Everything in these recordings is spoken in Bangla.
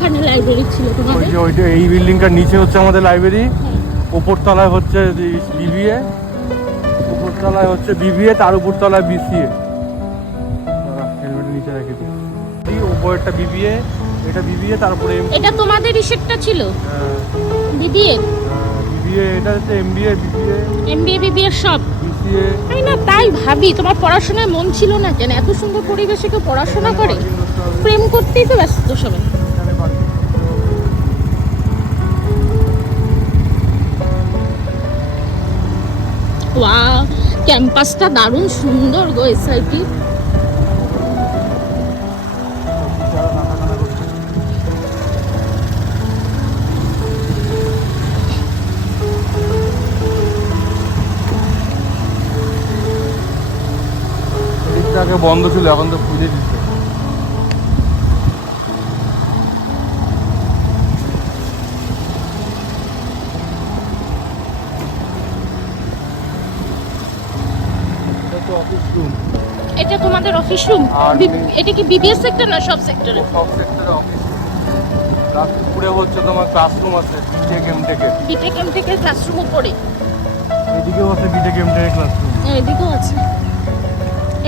কোনখানে লাইব্রেরি ছিল ওই যে ওইটা এই বিল্ডিংটার নিচে হচ্ছে আমাদের লাইব্রেরি হ্যাঁ। উপর তলায় হচ্ছে বিবিএ উপর তলায় হচ্ছে বিবিএ তার উপর তলায় বিসিএ হেলমেট নিচে রেখে দিই উপরেরটা বিবিএ এটা বিবিএ তারপরে এটা তোমাদের ইসেরটা ছিল? বিবিএ বিবিএ এটা হচ্ছে এমবিএ বিবিএ এমবিএ বিবিএ সব বিসিএ আমি না? তাই ভাবি তোমার পড়াশোনায় মন ছিল না কেন? এত সুন্দর পরিবেশে কেউ পড়াশোনা করে? প্রেম করতেই তো ব্যস্ত সবাই। ক্যাম্পাসটা দারুণ সুন্দর গো এসআইটি বন্ধ ছিল এখন তো খুঁজে দিচ্ছে। এটা অফিস রুম এটা তোমাদের অফিস রুম এটা কি বিবিএস সেক্টর না সব সেক্টরে সব সেক্টরে অফিস রাজপুরে হচ্ছে তোমার ক্লাসরুম আছে বিটেক এমটেকের বিটেক এম থেকে ক্লাসরুম উপরে? এদিকেও আছে বিটেক এমটেকের ক্লাসরুম এদিকেও আছে।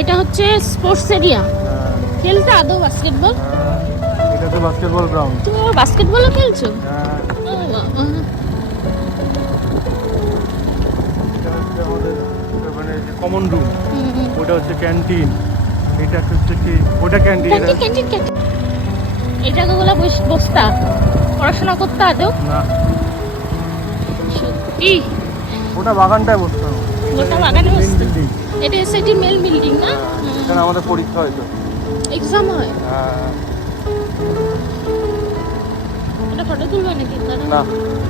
এটা হচ্ছে স্পোর্টস এরিয়া খেলতে আদৌ বাস্কেটবল এটা তো বাস্কেটবল গ্রাউন্ড তুমি বাস্কেটবলও খেলছো? ও কমন রুম হুম। ওটা হচ্ছে ক্যান্টিন এটা হচ্ছে কি? ওটা ক্যান্টিন ক্যান্টিন ক্যান্টিন ক্যান্টিন এই জায়গাগুলো বসতা। পড়াশোনা করতে আদৌ? না। সত্যি? ওটা বাগানটায় বসতাম ওটা বাগানে বসতে। এটা এসআইটি মেল বিল্ডিং না? এখানে আমাদের পরীক্ষা হয়তো। এক্সাম হয়? হ্যাঁ, এটা ফটো তুলবে নাকি। না।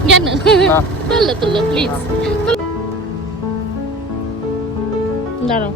কেন? না। তুললো তুললো প্লিজ দাঁড়াও।